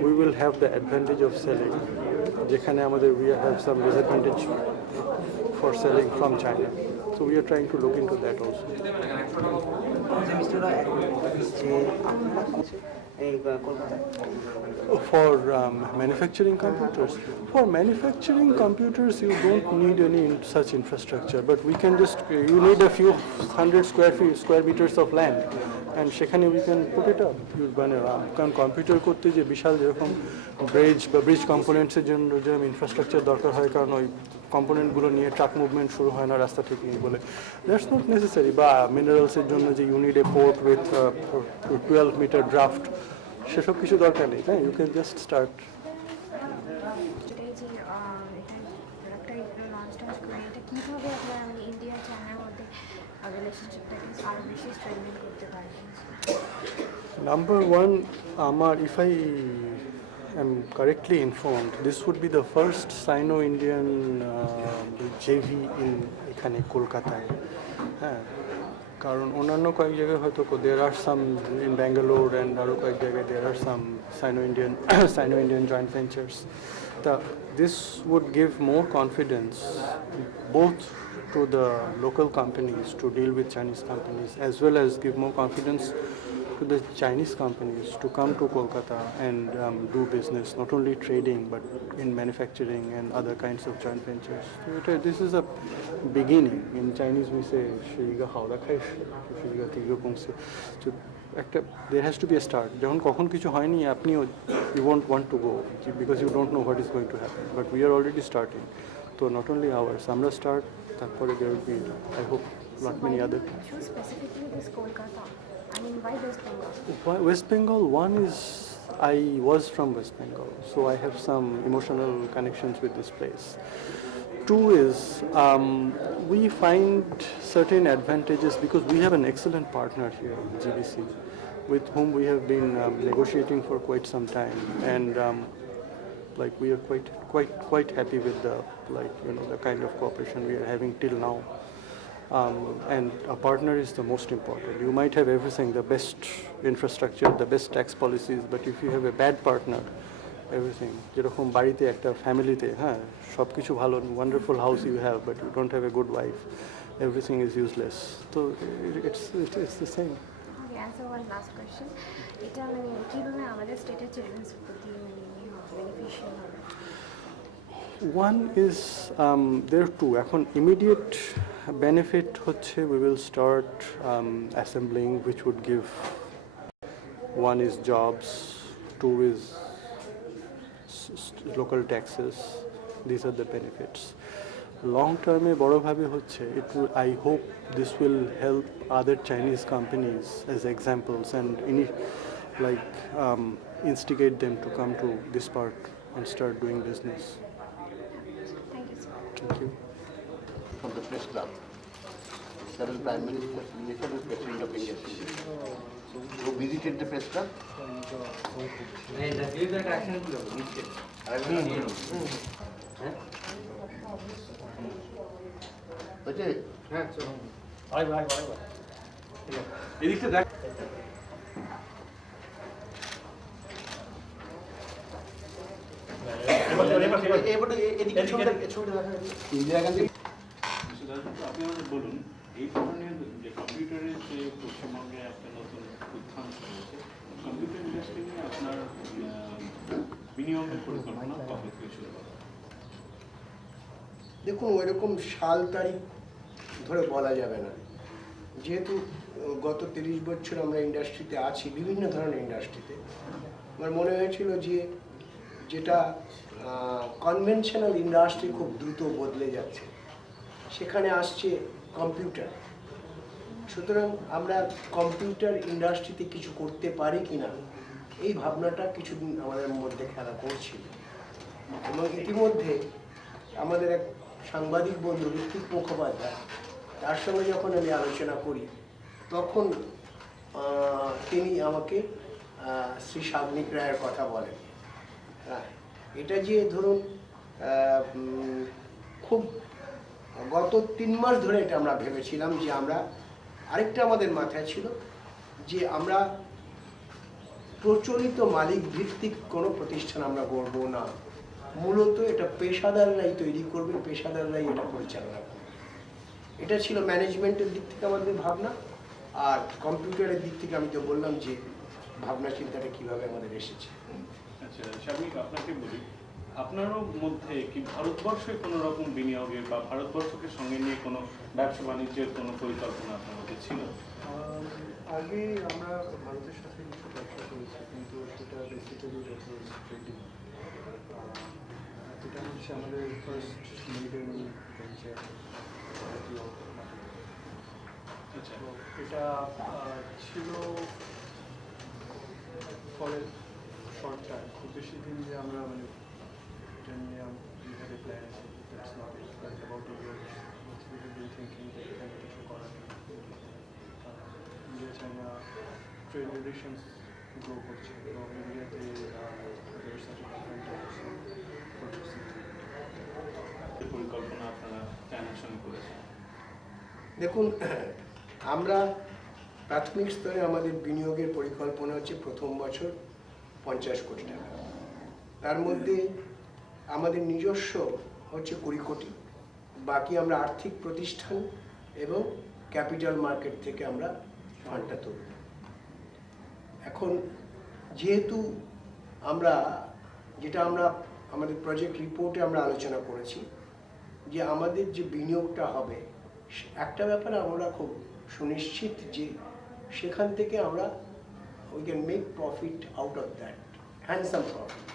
we will have the advantage of selling. যেখানে আমাদের we have some disadvantage for selling from China. So we are trying to look into that also. For manufacturing computers, you don't need any such infrastructure, but we can just, you need a few hundred square meters of land, and সেখানে we can put it up. কারণ computer করতে যে বিশাল যেরকম bridge কম্পোনেন্টসের জন্য যেরকম infrastructure দরকার হয়, কারণ ওই কম্পোনেন্টগুলো নিয়ে ট্রাক মুভমেন্ট শুরু হয় না রাস্তা থেকে বলে, দ্যাটস নট নেসেসারি। বা মিনারেলসের জন্য যে unit a port with 12 metre draft, সেসব কিছু দরকার নেই, হ্যাঁ, you can just start. Number one, if I am correctly informed, this would be the first Sino-Indian JV in এখানে কলকাতায়, হ্যাঁ। কারণ অন্যান্য কয়েক জায়গায় হয়তো there are some in Bangalore and আরও কয়েক জায়গায় there are some Sino-Indian joint ventures. This would give more confidence both to the local companies to deal with Chinese companies, as well as give more confidence to the Chinese companies to come to Kolkata and do business, not only trading but in manufacturing and other kinds of joint ventures. So this is a beginning. In Chinese we say "Shiga haoda khaishi, shiga tigro pongse." So there has to be a start. যখন কখন কিছু হয়নি, আপনিও you won't want to go because you don't know what is going to happen. But we are already starting. So not only ours, আমরা start, তারপরে there will be, I hope, lot many other. Choose specifically this Kolkata. I mean, why West Bengal? West Bengal, one is I was from West Bengal, so I have some emotional connections with this place. 2 is we find certain advantages because we have an excellent partner here, GBC. with whom we have been negotiating for quite some time, and like we are quite happy with the the kind of cooperation we are having till now. And a partner is the most important. You might have everything, the best infrastructure, the best tax policies, but if you have a bad partner, everything, যেরকম বাড়িতে একটা ফ্যামিলিতে হ্যাঁ সব কিছু ভালো, wonderful house you have, but you don't have a good wife, everything is useless. So it's the same. Okay, answer one last question. এটা মানে কিভাবে আমাদের স্টেটের চিলড্রেন্স প্রতি বেনিফিশিয়াল হবে? One is there are two. এখন immediate benefit হচ্ছে we will start assembling, which would give, one is jobs, two is local taxes. These are the benefits. Long term এ বড়ভাবে হচ্ছে I hope this will help other Chinese companies as examples and instigate them to come to this part and start doing business. Thank you, sir. Thank you. From the Press Club, several Prime Ministers, several President of India. You visited the Press Club? হ্যাঁ চলো এদিকটা দেখ আপনি আমাদের বলুন এই ধরনের যে কম্পিউটারের যে পশ্চিমবঙ্গে একটা নতুন উত্থান হয়েছে, কম্পিউটার ইন্ডাস্ট্রি নিয়ে আপনার বিনিয়োগের পরিকল্পনা কবে থেকে শুরু করা? দেখুন ওইরকম সাল তারিখ ধরে বলা যাবে না, যেহেতু গত 30 বছর আমরা ইন্ডাস্ট্রিতে আছি, বিভিন্ন ধরনের ইন্ডাস্ট্রিতে। আমার মনে হয়েছিল যে যেটা কনভেনশনাল ইন্ডাস্ট্রি খুব দ্রুত বদলে যাচ্ছে, সেখানে আসছে কম্পিউটার। সুতরাং আমরা কম্পিউটার ইন্ডাস্ট্রিতে কিছু করতে পারি কিনা এই ভাবনাটা কিছুদিন আমাদের মধ্যে খেলা করছিল, এবং ইতিমধ্যে আমাদের এক সাংবাদিক বন্ধু ঋত্বিক মুখোপাধ্যায়, তার সঙ্গে যখন আমি আলোচনা করি তখন তিনি আমাকে শ্রী সাগনিক রায়ের কথা বলেন। হ্যাঁ, এটা যে ধরুন খুব গত 3 মাস ধরে এটা আমরা ভেবেছিলাম যে আমরা, আরেকটা আমাদের মাথায় ছিল যে আমরা প্রচলিত মালিক ভিত্তিক কোনো প্রতিষ্ঠান আমরা গড়ব না, মূলত এটা পেশাদাররাই তৈরি করবে, পেশাদাররাই এটা পরিচালনা করবে। এটা ছিল ম্যানেজমেন্টের দিক থেকে আমাদের ভাবনা। আর কম্পিউটারের দিক থেকে আমি তো বললাম যে ভাবনা চিন্তাটা কীভাবে আমাদের এসেছে। আচ্ছা সাগনিক, আপনাকে বলি, আপনারও মধ্যে কি ভারতবর্ষে কোনো রকম বিনিয়োগের বা ভারতবর্ষকে সঙ্গে নিয়ে কোনো ব্যবসা বাণিজ্যের কোনো পরিকল্পনা আপনার মধ্যে ছিল? আগে আমরা ভারতের সাথে কিছু ব্যবসা করেছি, কিন্তু সেটা বেসিক্যালি ট্রেডিং। এটা হচ্ছে আমাদের ফার্স্ট মেডেন ভেঞ্চার। আচ্ছা, এটা ছিল ফলে শর্ট টাইম, খুব বেশি দিন যে আমরা মানে এটা নিয়ে we had a plan, that's not it, but about a year we have been thinking that এখানে কিছু করা যায়। India China trade relations grow করছে, এবং ইন্ডিয়াতে পরিকল্পনা আপনারা চায়নার সঙ্গে করেছেন? দেখুন, আমরা প্রাথমিক স্তরে আমাদের বিনিয়োগের পরিকল্পনা হচ্ছে প্রথম বছর 50 কোটি টাকা, তার মধ্যে আমাদের নিজস্ব হচ্ছে 20 কোটি, বাকি আমরা আর্থিক প্রতিষ্ঠান এবং ক্যাপিটাল মার্কেট থেকে আমরা ফান্ডটা তুলব। এখন যেহেতু আমরা আমাদের প্রজেক্ট রিপোর্টে আমরা আলোচনা করেছি যে আমাদের যে বিনিয়োগটা হবে, একটা ব্যাপারে আমরা খুব সুনিশ্চিত যে সেখান থেকে আমরা we can make profit out of that, handsome profit.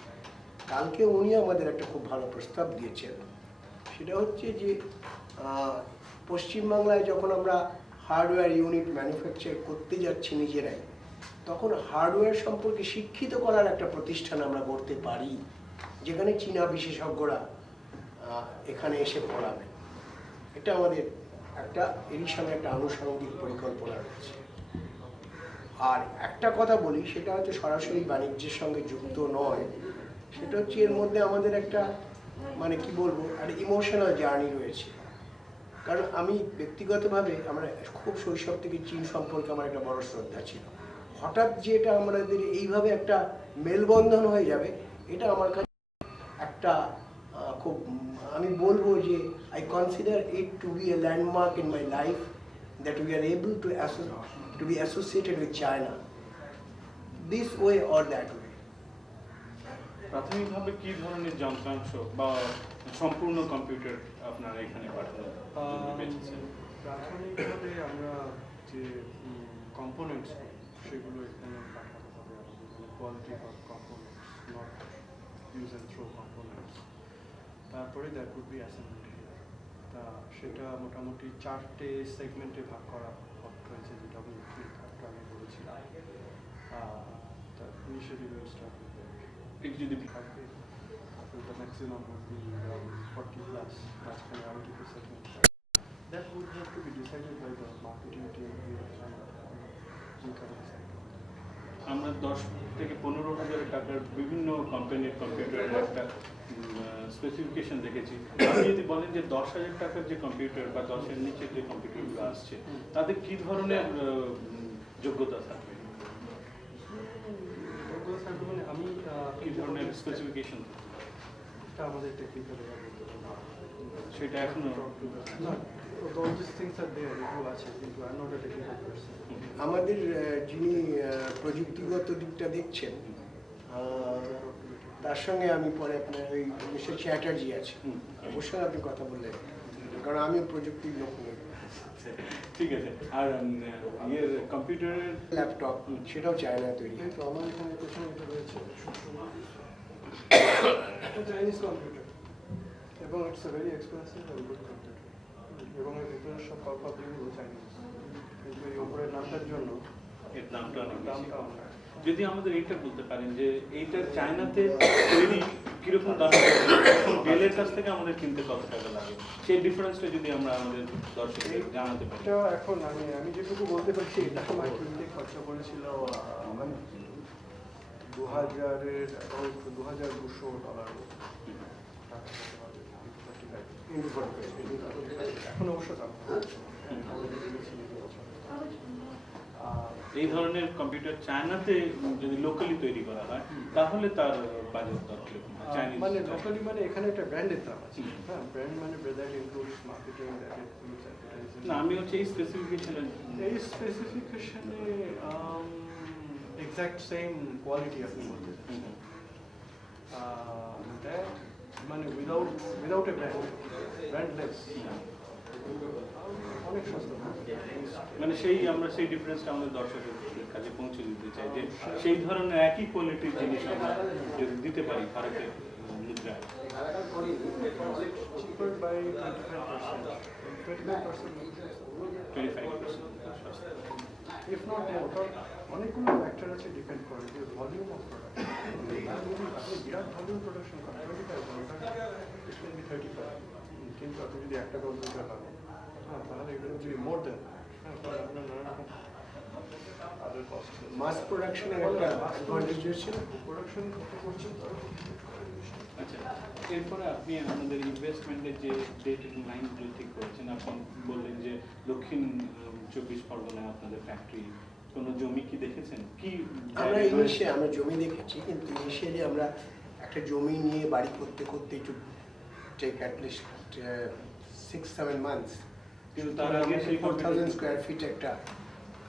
কালকে উনি আমাদের একটা খুব ভালো প্রস্তাব দিয়েছেন, সেটা হচ্ছে যে পশ্চিমবাংলায় যখন আমরা হার্ডওয়্যার ইউনিট ম্যানুফ্যাকচার করতে যাচ্ছি নিজেরাই, তখন হার্ডওয়্যার সম্পর্কে শিক্ষিত করার একটা প্রতিষ্ঠান আমরা গড়তে পারি, যেখানে চীনা বিশেষজ্ঞরা এখানে এসে পড়াবে। এটা আমাদের একটা এরই সঙ্গে একটা আনুষঙ্গিক পরিকল্পনা রয়েছে। আর একটা কথা বলি, সেটা হচ্ছে সরাসরি বাণিজ্যের সঙ্গে যুক্ত নয়, সেটা হচ্ছে এর মধ্যে আমাদের একটা মানে কি বলবো একটা ইমোশনাল জার্নি রয়েছে। কারণ আমি ব্যক্তিগতভাবে আমরা খুব শৈশব থেকে চীন সম্পর্কে আমার একটা বড় শ্রদ্ধা ছিল। হঠাৎ যে এটা আমাদের এইভাবে একটা মেলবন্ধন হয়ে যাবে, এটা আমার কাছে একটা খুব আমি বলবো যে I consider it to be a landmark in my life that we are able to be associated with China this way or that way. প্রাথমিকভাবে কি ধরনের যন্ত্রাংশ বা সম্পূর্ণ কম্পিউটার আপনারা এখানে পাঠানো বেঁচেছেন? প্রাথমিকভাবে আমরা যে কম্পোনেন্টস সেগুলো এখানে পাঠানো হবে আমাদের, quality of components, not use and throw components. তারপরে that would be assembled here. তা সেটা মোটামুটি 4টে সেগমেন্টে ভাগ করা হয়েছে, যেটা আমি একটু আগে বলেছিলাম। তা ইনিশিয়ালি উইল স্টার্ট উইথ একটু যদি থাকবে, the maximum would be around 40 plus, মাঝখানে আরও দুটো segment. That would have to be decided by the marketing team here and we can decide. আমরা 10 থেকে 15,000 টাকার বিভিন্ন কোম্পানির কম্পিউটারের একটা স্পেসিফিকেশন দেখেছি। আপনি যদি বলেন যে 10,000 টাকার যে কম্পিউটার বা 10-এর নিচে যে কম্পিউটারগুলো আসছে, তাদের কি ধরনের যোগ্যতা থাকবে? যোগ্যতা থাকবে মানে আমি কি ধরনের স্পেসিফিকেশন আমাদের টেকনিক্যাল সেটা এখনো না, all these things are there, এগুলো আছে, কিন্তু I am not a technical person. আমাদের যিনি প্রযুক্তিগত দিকটা দেখছেন, তার সঙ্গে আমি পরে আপনার ওই মিস্টার চ্যাটার্জি আছে, অবশ্যই আপনি কথা বললেন, কারণ আমি প্রযুক্তির লোক নই। ঠিক আছে। আর ইয়ের কম্পিউটারের ল্যাপটপ সেটাও চায়না তৈরি। কিন্তু আমার এখানে পেছনে এটা রয়েছে, এটা চাইনিজ কম্পিউটার এবং it's a very expensive and good computer, এবং এর ভিতরে সব পাবলিকগুলো চাইনিজ, কিন্তু এই ওপরের নামটার জন্য এর দামটা অনেক দামটা বেশি। যদি আমাদের এইটা বলতে পারেন যে এইটার চায়নাতে তৈরি কিরকম দাম, ডেলের কাছ থেকে আমাদের কিনতে কত টাকা লাগে, সেই ডিফারেন্সটা যদি আমরা আমাদের দর্শকদের জানাতে পারি। এটা এখন আমি যেটুকু বলতে পারছি, এটা আমার কিনতে খরচা পড়েছিল মানে 2000-এর $2,200 এখন অবশ্য দাম। এই ধরনের কম্পিউটার চায়নাতে যদি লোকালি তৈরি করা হয়, তাহলে তার বাজার দর কিরকম হয়? চাইনিজ মানে লোকালি মানে এখানে একটা ব্র্যান্ডের দাম আছে, হ্যাঁ, ব্র্যান্ড মানে that includes marketing, that includes advertising. না, আমি হচ্ছে এই স্পেসিফিকেশনে এক্সাক্ট সেম কোয়ালিটি আপনি বলতে চাচ্ছেন, দ্যাট মানে উইদাউট এ ব্র্যান্ডলেস অনেক সস্তা। মানে আমরা সেই ডিফারেন্সটা আমাদের দর্শকের কাছে পৌঁছে দিতে চাই, যে সেই ধরনের একই কোয়ালিটির জিনিস আমরা যদি দিতে পারি ভারতের মুদ্রায়। cheaper by 25%. 25%. If not more, কারণ অনেকগুলো ফ্যাক্টর আছে ডিপেন্ড করে, যে ভলিউম অফ প্রোডাকশন। আপনি বিরাট ভলিউম প্রোডাকশন করেন 25%, it can be 35, কিন্তু আপনি যদি একটা কম্পিউটার লাগান, হ্যাঁ, তাহলে এগুলো যদি মোর দেন, হ্যাঁ, তাহলে আপনার নানা রকম আদার কস্ট। মাস প্রোডাকশনের একটা অ্যাডভান্টেজ হচ্ছে প্রোডাকশন করছেন। আচ্ছা, এরপরে আপনি আমাদের ইনভেস্টমেন্টের যে ডেট এবং লাইনগুলো ঠিক করেছেন, আপনি বললেন যে দক্ষিণ 24 পরগনায় আপনাদের ফ্যাক্টরি, কোনো জমি কি দেখেছেন? কি আমরা জমি দেখেছি, কিন্তু ইনিশিয়ালি আমরা একটা জমি নিয়ে বাড়ি করতে একটু টেক অ্যাটলিস্ট 6-7 মান্থস, কিন্তু তার আগে সেই 4000 স্কোয়ার ফিট একটা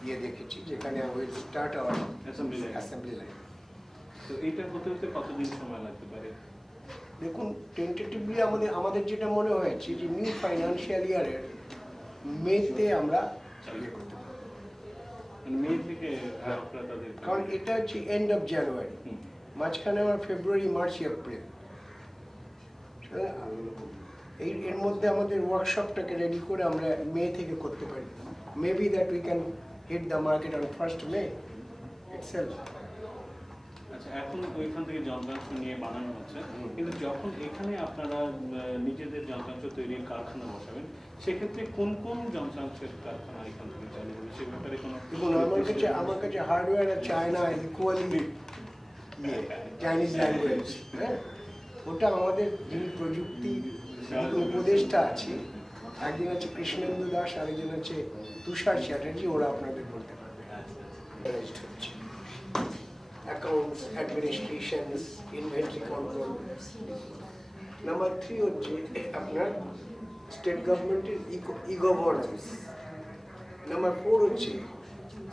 ইয়ে দেখেছি, যেখানে will start our assembly line. তো এইটা হতে হতে কতদিন সময় লাগতে পারে? দেখুন, টেন্টেটিভলি আমাদের যেটা মনে হয়েছে যে নিউ ফাইন্যান্সিয়াল ইয়ারের মেতে আমরা ইয়ে করতে পারি, মানে মে থেকে আপনারা তাদের, কারণ এটা হচ্ছে এন্ড অফ জানুয়ারি, মাঝখানে আমার ফেব্রুয়ারি, মার্চ, এপ্রিল, এর মধ্যে আমাদের ওয়ার্কশপটাকে রেডি করে আমরা মে থেকে করতে পারি। Maybe that we can hit the market on 1st May itself. আচ্ছা, এখন ওইখান থেকে যন্ত্রাংশ নিয়ে বানানো হচ্ছে, কিন্তু যখন এখানে আপনারা নিজেদের যন্ত্রাংশ তৈরির কারখানা বসাবেন, সেক্ষেত্রে কোন কোন যন্ত্রাংশের কারখানা এখান থেকে চালু হবে সে ব্যাপারে কোনো আমার কাছে হার্ডওয়্যার আর চায়না ইকুয়ালি চাইনিজ ল্যাঙ্গুয়েজ, হ্যাঁ, ওটা আমাদের যিনি প্রযুক্তি উপদেষ্টা আছে, একজন হচ্ছে কৃষ্ণেন্দু দাস, আরেকজন হচ্ছে তুষার চ্যাটার্জি, ওরা আপনাদের বলতে পারবে। Accounts, administrations, inventory control. Number 3 হচ্ছে আপনার স্টেট গভর্নমেন্টের ই গভর্নেন্স। নাম্বার 4 হচ্ছে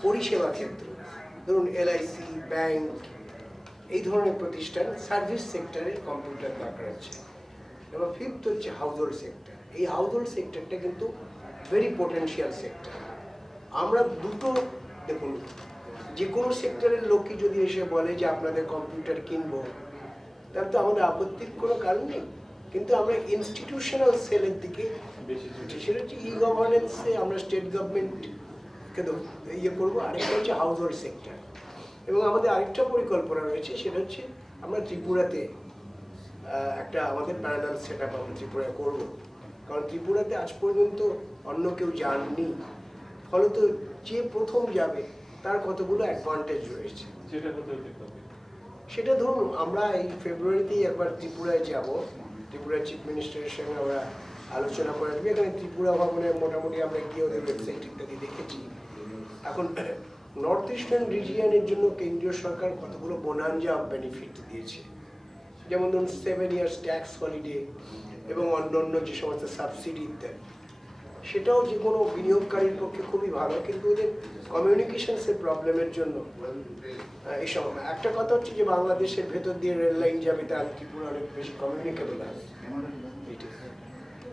পরিষেবা ক্ষেত্র, ধরুন এলআইসি, ব্যাংক, এই ধরনের প্রতিষ্ঠান, সার্ভিস সেক্টরে কম্পিউটার দরকার আছে। নাম্বার 5 হচ্ছে হাউসহোল্ড সেক্টর। এই হাউসহোল্ড সেক্টরটা কিন্তু ভেরি পোটেনশিয়াল সেক্টর। আমরা দুটো, দেখুন, যে কোনো সেক্টরের লোকই যদি এসে বলে যে আপনাদের কম্পিউটার কিনবো, তাহলে তো আমাদের আপত্তির কোনো কারণ নেই, কিন্তু আমরা ইনস্টিটিউশনাল সেলের দিকে বেশি, সেটা হচ্ছে ই গভর্নেন্সে আমরা স্টেট গভর্নমেন্টকে ইয়ে করবো। আরেকটা হচ্ছে হাউসহোল্ড সেক্টর। এবং আমাদের আরেকটা পরিকল্পনা রয়েছে, সেটা হচ্ছে আমরা ত্রিপুরাতে একটা আমাদের প্যারালাল সেট আপ আমরা ত্রিপুরায় করবো, কারণ ত্রিপুরাতে আজ পর্যন্ত অন্য কেউ যাননি, ফলত যে প্রথম যাবে তার কতগুলো অ্যাডভান্টেজ রয়েছে। সেটা ধরুন আমরা এই ফেব্রুয়ারিতেই একবার ত্রিপুরায় যাব, ত্রিপুরার চিফ মিনিস্টারের সঙ্গে আমরা আলোচনা করে দেবো। এখানে ত্রিপুরা ভবনে মোটামুটি আমরা গিয়ে ওদের ওয়েবসাইট ইত্যাদি দেখেছি। এখন নর্থ ইস্টার্ন রিজিয়নের জন্য কেন্দ্রীয় সরকার কতগুলো বোনাঞ্জা বেনিফিট দিয়েছে, যেমন ধরুন 7 ইয়ার্স ট্যাক্স হলিডে এবং অন্যান্য যে সমস্ত সাবসিডি ইত্যাদি। সেটাও যে কোনো বিনিয়োগকারীর পক্ষে খুবই ভালো, কিন্তু ওদের কমিউনিকেশনসের প্রবলেমের জন্য এই সময় একটা কথা হচ্ছে যে বাংলাদেশের ভেতর দিয়ে রেল লাইন যাবে, তাহলে ত্রিপুরা অনেক বেশি কমিউনিকেবল হবে।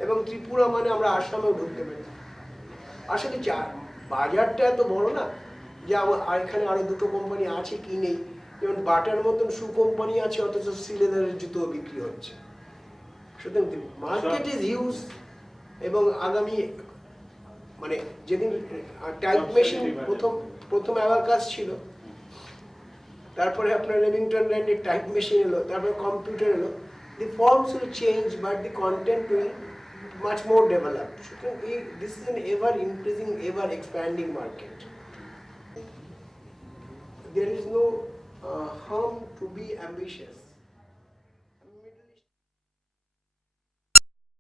এবং ত্রিপুরা মানে আমরা আসামেও ঢুকতে পারি। আসলে বাজারটা এত বড় না যে আর এখানে আরো দুটো কোম্পানি আছে কি নেই, যেমন বাটার মতন শু কোম্পানি আছে, অথচ সিলেদারের জুতো বিক্রি হচ্ছে। সুতরাং মার্কেট ইজ হিউজ। এবং আগামী মানে যেদিন টাইপ মেশিন প্রথম অ্যাবাকাস ছিল, তারপরে আপনার লেভিংটন ল্যান্ডের টাইপ মেশিন এলো, তারপরে কম্পিউটার এলো, the forms will change but the content will much more developed. This is an ever increasing, ever expanding market. There is no harm to be ambitious.